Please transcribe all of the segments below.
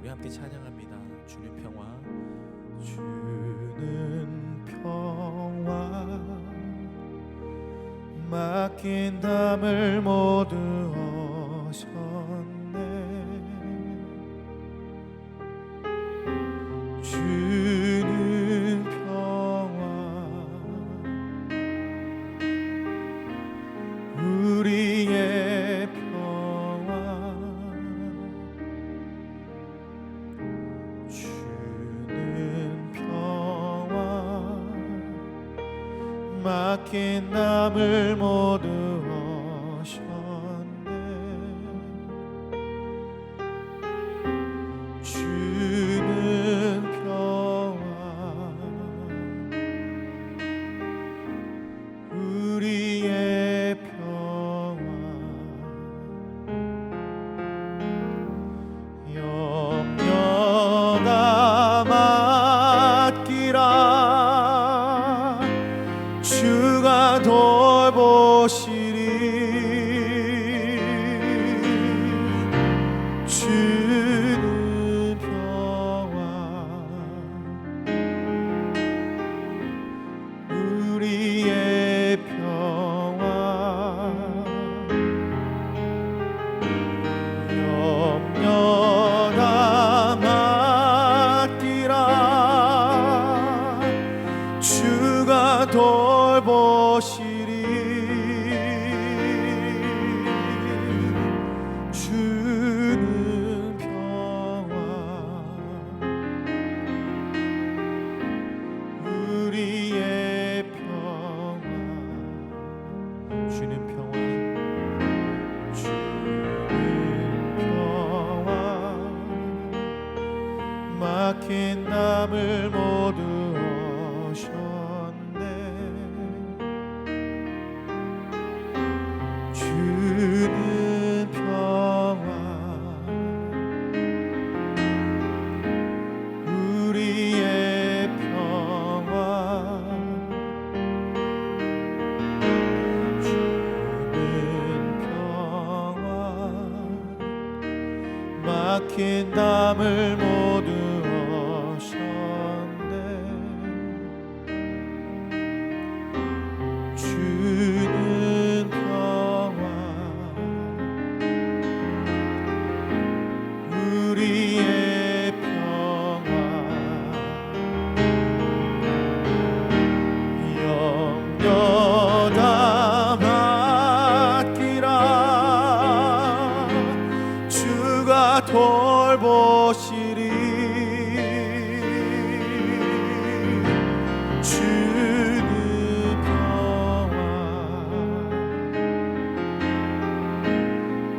우리 함께 찬양합니다. 주는 평화, 주는 평화, 맡긴 담을 모두 어셨네. 주는 평화, 우리의 평화, 주는 평화, 맡긴 남을 모두 오셨네. 주는 평화, 우리의 평화, 영영아 맡기라. 주가 돌보시리. 주는 평화, 우리의 평화, 염려다 맡기라. 주가 돌보시리. 주는 평화, 우리의 평화, 주는 평화, 주는 평화, 막힌 담을 모두 오셨네. 주는 평화, 우리의 평화, 주는 평화, 막힌 담을 모두 오셨네. 주는 평화, 우리의 평화, 염려다 맡기라. 주가 돌보시리. 주는 평화,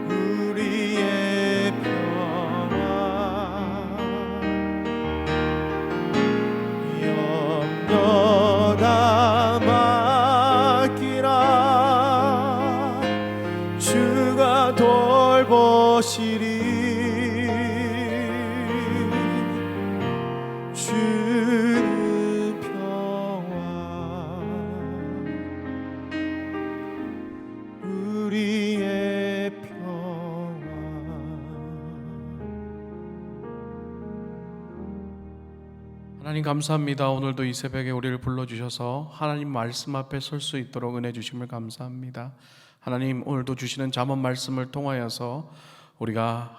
우리의 평화, 염려다 맡기라. 주가 돌보시리. 주는 평화, 우리의 평화. 하나님 감사합니다. 오늘도 이 새벽에 우리를 불러주셔서 하나님 말씀 앞에 설 수 있도록 은혜 주심을 감사합니다. 하나님 오늘도 주시는 잠언 말씀을 통하여서 우리가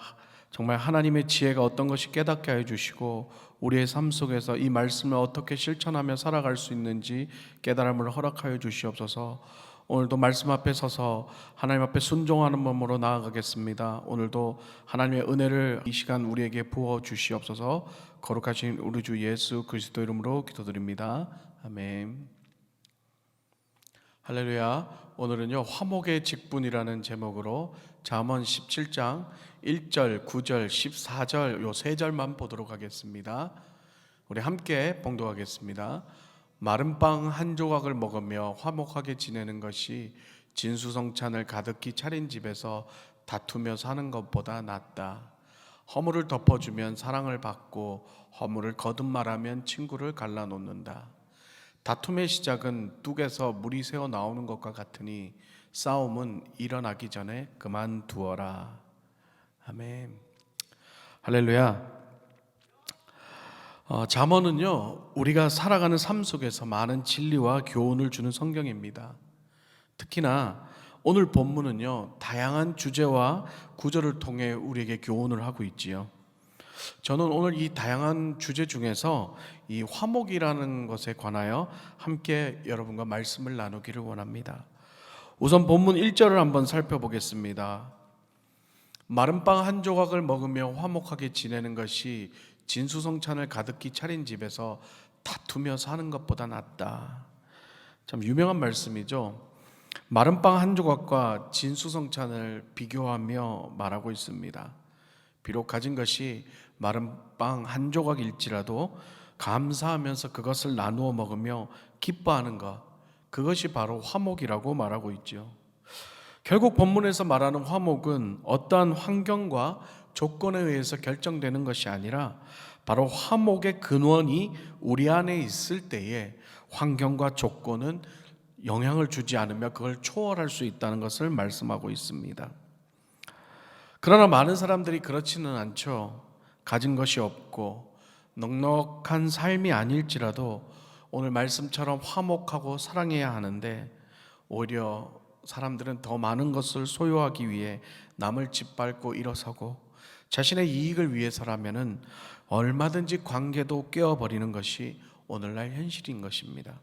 정말 하나님의 지혜가 어떤 것이 깨닫게 해주시고 우리의 삶 속에서 이 말씀을 어떻게 실천하며 살아갈 수 있는지 깨달음을 허락하여 주시옵소서. 오늘도 말씀 앞에 서서 하나님 앞에 순종하는 몸으로 나아가겠습니다. 오늘도 하나님의 은혜를 이 시간 우리에게 부어 주시옵소서. 거룩하신 우리 주 예수 그리스도 이름으로 기도드립니다. 아멘. 할렐루야. 오늘은요 화목의 직분이라는 제목으로 잠언 17장 1절, 9절, 14절 요 세 절만 보도록 하겠습니다. 우리 함께 봉독하겠습니다. 마른 빵 한 조각을 먹으며 화목하게 지내는 것이 진수성찬을 가득히 차린 집에서 다투며 사는 것보다 낫다. 허물을 덮어주면 사랑을 받고 허물을 거듭말하면 친구를 갈라놓는다. 다툼의 시작은 뚝에서 물이 새어 나오는 것과 같으니 싸움은 일어나기 전에 그만두어라. 아멘. 할렐루야. 잠언은요, 우리가 살아가는 삶 속에서 많은 진리와 교훈을 주는 성경입니다. 특히나 오늘 본문은요, 다양한 주제와 구절을 통해 우리에게 교훈을 하고 있지요. 저는 오늘 이 다양한 주제 중에서 이 화목이라는 것에 관하여 함께 여러분과 말씀을 나누기를 원합니다. 우선 본문 1절을 한번 살펴보겠습니다. 마른 빵 한 조각을 먹으며 화목하게 지내는 것이 진수성찬을 가득히 차린 집에서 다투며 사는 것보다 낫다. 참 유명한 말씀이죠. 마른 빵 한 조각과 진수성찬을 비교하며 말하고 있습니다. 비록 가진 것이 마른 빵 한 조각일지라도 감사하면서 그것을 나누어 먹으며 기뻐하는 것, 그것이 바로 화목이라고 말하고 있죠. 결국 본문에서 말하는 화목은 어떠한 환경과 조건에 의해서 결정되는 것이 아니라 바로 화목의 근원이 우리 안에 있을 때에 환경과 조건은 영향을 주지 않으며 그걸 초월할 수 있다는 것을 말씀하고 있습니다. 그러나 많은 사람들이 그렇지는 않죠. 가진 것이 없고 넉넉한 삶이 아닐지라도 오늘 말씀처럼 화목하고 사랑해야 하는데 오히려 사람들은 더 많은 것을 소유하기 위해 남을 짓밟고 일어서고 자신의 이익을 위해서라면은 얼마든지 관계도 깨어버리는 것이 오늘날 현실인 것입니다.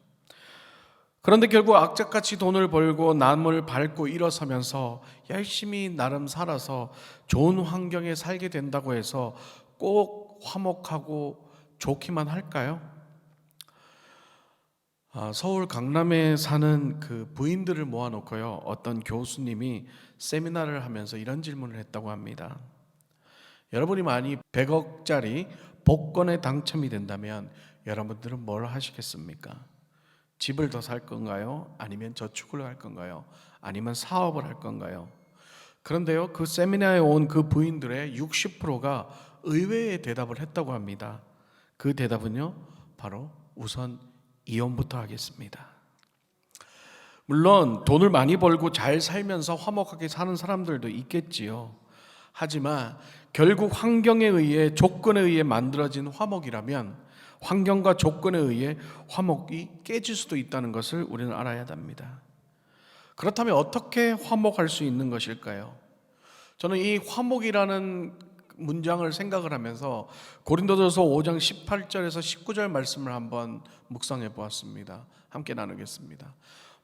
그런데 결국 악착같이 돈을 벌고 남을 밟고 일어서면서 열심히 나름 살아서 좋은 환경에 살게 된다고 해서 꼭 화목하고 좋기만 할까요? 서울 강남에 사는 그 부인들을 모아놓고요, 어떤 교수님이 세미나를 하면서 이런 질문을 했다고 합니다. 여러분이 만약 100억짜리 복권에 당첨이 된다면 여러분들은 뭘 하시겠습니까? 집을 더 살 건가요? 아니면 저축을 할 건가요? 아니면 사업을 할 건가요? 그런데요, 그 세미나에 온 그 부인들의 60%가 의외의 대답을 했다고 합니다. 그 대답은요, 바로 우선 이혼부터 하겠습니다. 물론 돈을 많이 벌고 잘 살면서 화목하게 사는 사람들도 있겠지요. 하지만 결국 환경에 의해, 조건에 의해 만들어진 화목이라면 환경과 조건에 의해 화목이 깨질 수도 있다는 것을 우리는 알아야 합니다. 그렇다면 어떻게 화목할 수 있는 것일까요? 저는 이 화목이라는 문장을 생각을 하면서 고린도전서 5장 18절에서 19절 말씀을 한번 묵상해 보았습니다. 함께 나누겠습니다.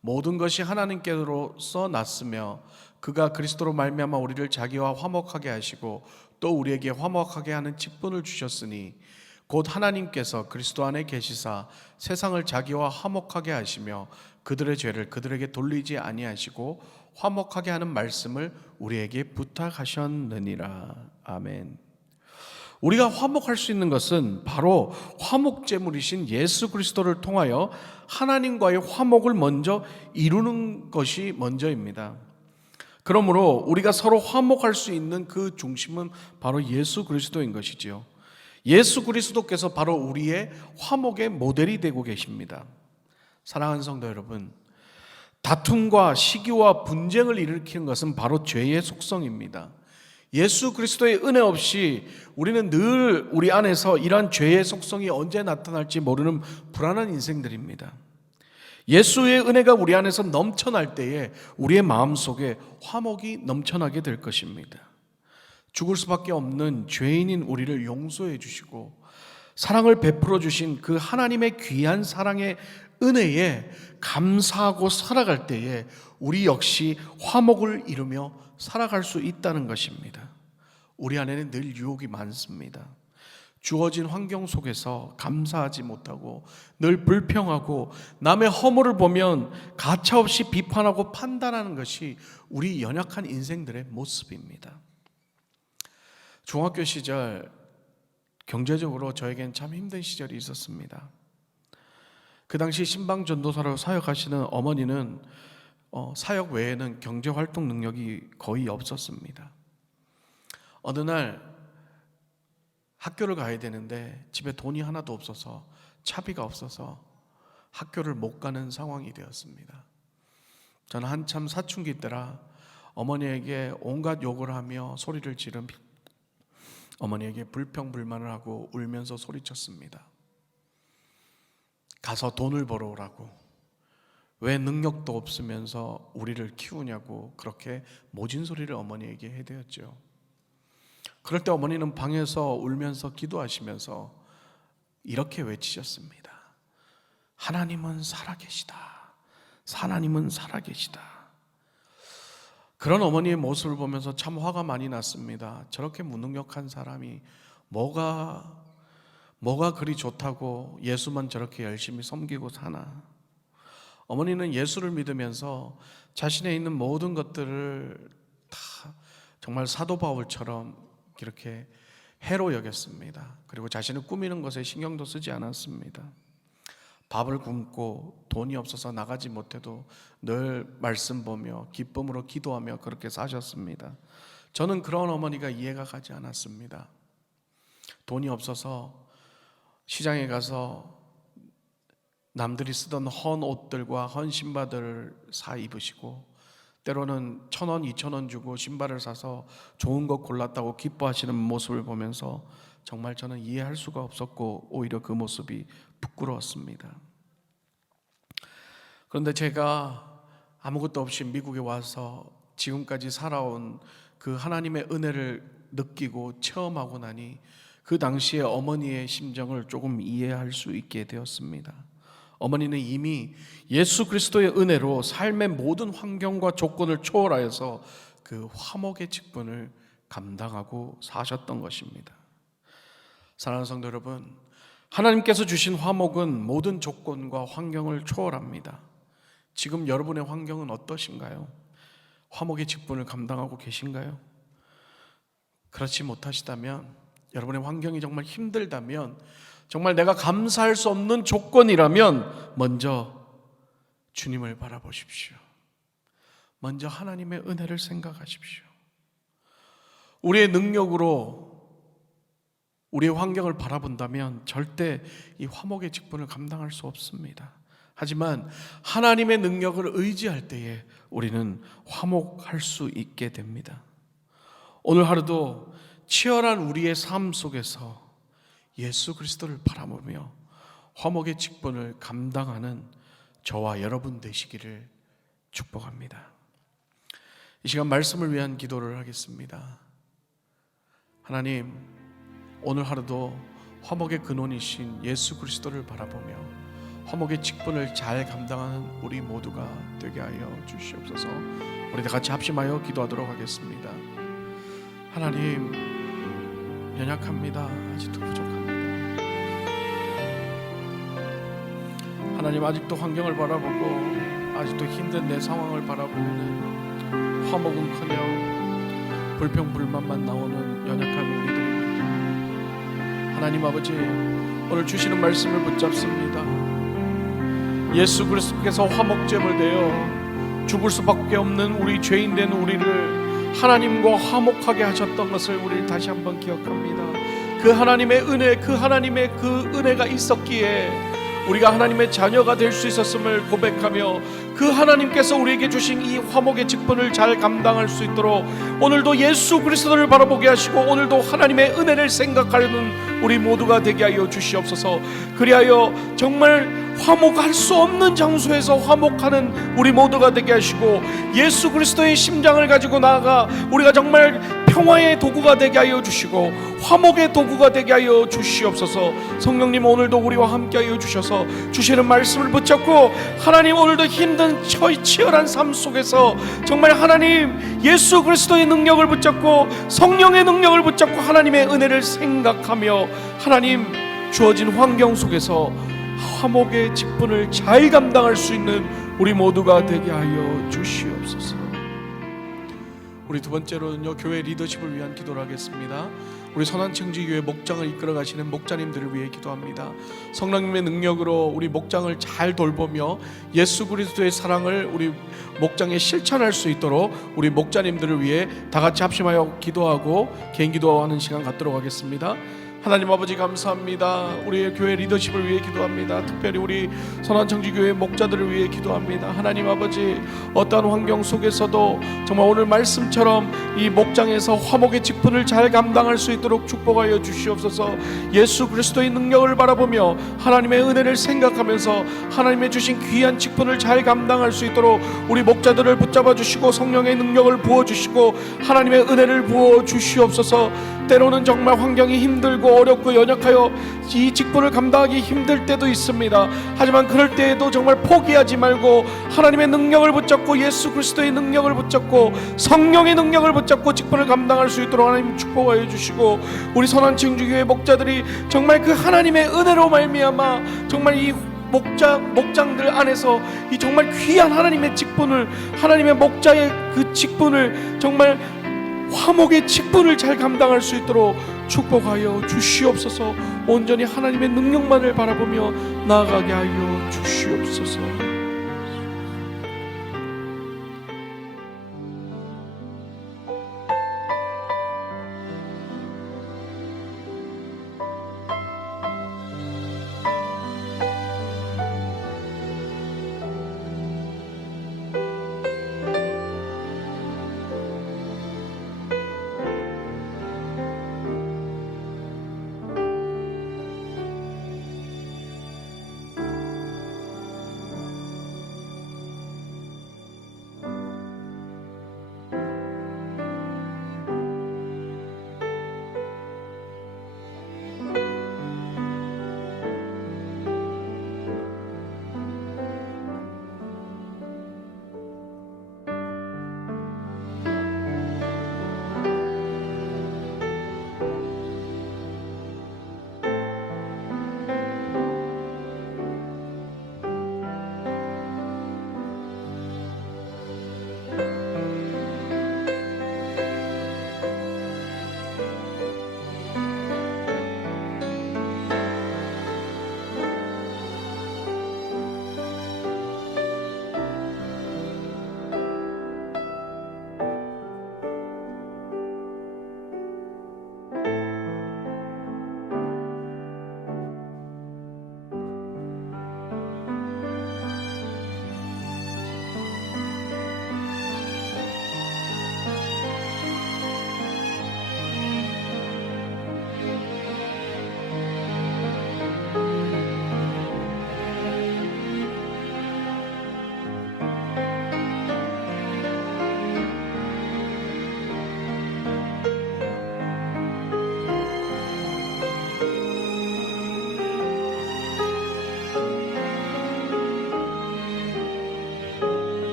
모든 것이 하나님께로서 났으며 그가 그리스도로 말미암아 우리를 자기와 화목하게 하시고 또 우리에게 화목하게 하는 직분을 주셨으니 곧 하나님께서 그리스도 안에 계시사 세상을 자기와 화목하게 하시며 그들의 죄를 그들에게 돌리지 아니하시고 화목하게 하는 말씀을 우리에게 부탁하셨느니라. 아멘. 우리가 화목할 수 있는 것은 바로 화목제물이신 예수 그리스도를 통하여 하나님과의 화목을 먼저 이루는 것이 먼저입니다. 그러므로 우리가 서로 화목할 수 있는 그 중심은 바로 예수 그리스도인 것이지요. 예수 그리스도께서 바로 우리의 화목의 모델이 되고 계십니다. 사랑하는 성도 여러분, 다툼과 시기와 분쟁을 일으키는 것은 바로 죄의 속성입니다. 예수 그리스도의 은혜 없이 우리는 늘 우리 안에서 이러한 죄의 속성이 언제 나타날지 모르는 불안한 인생들입니다. 예수의 은혜가 우리 안에서 넘쳐날 때에 우리의 마음속에 화목이 넘쳐나게 될 것입니다. 죽을 수밖에 없는 죄인인 우리를 용서해 주시고 사랑을 베풀어 주신 그 하나님의 귀한 사랑의 은혜에 감사하고 살아갈 때에 우리 역시 화목을 이루며 살아갈 수 있다는 것입니다. 우리 안에는 늘 유혹이 많습니다. 주어진 환경 속에서 감사하지 못하고 늘 불평하고 남의 허물을 보면 가차없이 비판하고 판단하는 것이 우리 연약한 인생들의 모습입니다. 중학교 시절 경제적으로 저에겐 참 힘든 시절이 있었습니다. 그 당시 신방전도사로 사역하시는 어머니는 사역 외에는 경제활동 능력이 거의 없었습니다. 어느 날 학교를 가야 되는데 집에 돈이 하나도 없어서 차비가 없어서 학교를 못 가는 상황이 되었습니다. 저는 한참 사춘기 때라 어머니에게 온갖 욕을 하며 소리를 지르며 어머니에게 불평불만을 하고 울면서 소리쳤습니다. 가서 돈을 벌어오라고, 왜 능력도 없으면서 우리를 키우냐고 그렇게 모진 소리를 어머니에게 해대었죠. 그럴 때 어머니는 방에서 울면서 기도하시면서 이렇게 외치셨습니다. 하나님은 살아계시다. 하나님은 살아계시다. 그런 어머니의 모습을 보면서 참 화가 많이 났습니다. 저렇게 무능력한 사람이 뭐가 그리 좋다고 예수만 저렇게 열심히 섬기고 사나. 어머니는 예수를 믿으면서 자신에 있는 모든 것들을 다 정말 사도 바울처럼 이렇게 해로 여겼습니다. 그리고 자신을 꾸미는 것에 신경도 쓰지 않았습니다. 밥을 굶고 돈이 없어서 나가지 못해도 늘 말씀 보며 기쁨으로 기도하며 그렇게 사셨습니다. 저는 그런 어머니가 이해가 가지 않았습니다. 돈이 없어서 시장에 가서 남들이 쓰던 헌 옷들과 헌 신발들을 사 입으시고 때로는 1,000원, 2,000원 주고 신발을 사서 좋은 것 골랐다고 기뻐하시는 모습을 보면서 정말 저는 이해할 수가 없었고 오히려 그 모습이 부끄러웠습니다. 그런데 제가 아무것도 없이 미국에 와서 지금까지 살아온 그 하나님의 은혜를 느끼고 체험하고 나니 그 당시에 어머니의 심정을 조금 이해할 수 있게 되었습니다. 어머니는 이미 예수 그리스도의 은혜로 삶의 모든 환경과 조건을 초월하여서 그 화목의 직분을 감당하고 사셨던 것입니다. 사랑하는 성도 여러분, 하나님께서 주신 화목은 모든 조건과 환경을 초월합니다. 지금 여러분의 환경은 어떠신가요? 화목의 직분을 감당하고 계신가요? 그렇지 못하시다면, 여러분의 환경이 정말 힘들다면, 정말 내가 감사할 수 없는 조건이라면 먼저 주님을 바라보십시오. 먼저 하나님의 은혜를 생각하십시오. 우리의 능력으로 우리의 환경을 바라본다면 절대 이 화목의 직분을 감당할 수 없습니다. 하지만 하나님의 능력을 의지할 때에 우리는 화목할 수 있게 됩니다. 오늘 하루도 치열한 우리의 삶 속에서 예수 그리스도를 바라보며 화목의 직분을 감당하는 저와 여러분 되시기를 축복합니다. 이 시간 말씀을 위한 기도를 하겠습니다. 하나님, 오늘 하루도 화목의 근원이신 예수 그리스도를 바라보며 화목의 직분을 잘 감당하는 우리 모두가 되게 하여 주시옵소서. 우리 다 같이 합심하여 기도하도록 하겠습니다. 하나님, 연약합니다. 아직도 부족합니다. 하나님, 아직도 환경을 바라보고 아직도 힘든 내 상황을 바라보면 화목은커녕 불평불만만 나오는 연약한 우리들입니다. 하나님 아버지, 오늘 주시는 말씀을 붙잡습니다. 예수 그리스도께서 화목제물 되어 죽을 수밖에 없는 우리 죄인 된 우리를 하나님과 화목하게 하셨던 것을 우리 다시 한번 기억합니다. 그 하나님의 은혜, 그 하나님의 그 은혜가 있었기에 우리가 하나님의 자녀가 될 수 있었음을 고백하며 그 하나님께서 우리에게 주신 이 화목의 직분을 잘 감당할 수 있도록 오늘도 예수 그리스도를 바라보게 하시고 오늘도 하나님의 은혜를 생각하려는 우리 모두가 되게 하여 주시옵소서. 그리하여 정말 화목할 수 없는 장소에서 화목하는 우리 모두가 되게 하시고 예수 그리스도의 심장을 가지고 나아가 우리가 정말 평화의 도구가 되게 하여 주시고 화목의 도구가 되게 하여 주시옵소서. 성령님, 오늘도 우리와 함께 하여 주셔서 주시는 말씀을 붙잡고 하나님, 오늘도 힘든 치열한 삶 속에서 정말 하나님 예수 그리스도의 능력을 붙잡고 성령의 능력을 붙잡고 하나님의 은혜를 생각하며 하나님 주어진 환경 속에서 화목의 직분을 잘 감당할 수 있는 우리 모두가 되게 하여 주시옵소서. 우리 두 번째로는요, 교회 리더십을 위한 기도를 하겠습니다. 우리 선한청지교회 목장을 이끌어 가시는 목자님들을 위해 기도합니다. 성령님의 능력으로 우리 목장을 잘 돌보며 예수 그리스도의 사랑을 우리 목장에 실천할 수 있도록 우리 목자님들을 위해 다 같이 합심하여 기도하고 개인 기도하는 시간 갖도록 하겠습니다. 하나님 아버지 감사합니다. 우리의 교회 리더십을 위해 기도합니다. 특별히 우리 선한청지교회 목자들을 위해 기도합니다. 하나님 아버지, 어떠한 환경 속에서도 정말 오늘 말씀처럼 이 목장에서 화목의 직분을 잘 감당할 수 있도록 축복하여 주시옵소서. 예수 그리스도의 능력을 바라보며 하나님의 은혜를 생각하면서 하나님의 주신 귀한 직분을 잘 감당할 수 있도록 우리 목자들을 붙잡아 주시고 성령의 능력을 부어주시고 하나님의 은혜를 부어주시옵소서. 때로는 정말 환경이 힘들고 어렵고 연약하여 이 직분을 감당하기 힘들 때도 있습니다. 하지만 그럴 때에도 정말 포기하지 말고 하나님의 능력을 붙잡고 예수 그리스도의 능력을 붙잡고 성령의 능력을 붙잡고 직분을 감당할 수 있도록 하나님 축복하여 주시고, 우리 선한청지교회 목자들이 정말 그 하나님의 은혜로 말미암아 정말 이 목장들 안에서 이 정말 귀한 하나님의 직분을, 하나님의 목자의 그 직분을 정말 화목의 직분을 잘 감당할 수 있도록 축복하여 주시옵소서. 온전히 하나님의 능력만을 바라보며 나아가게 하여 주시옵소서.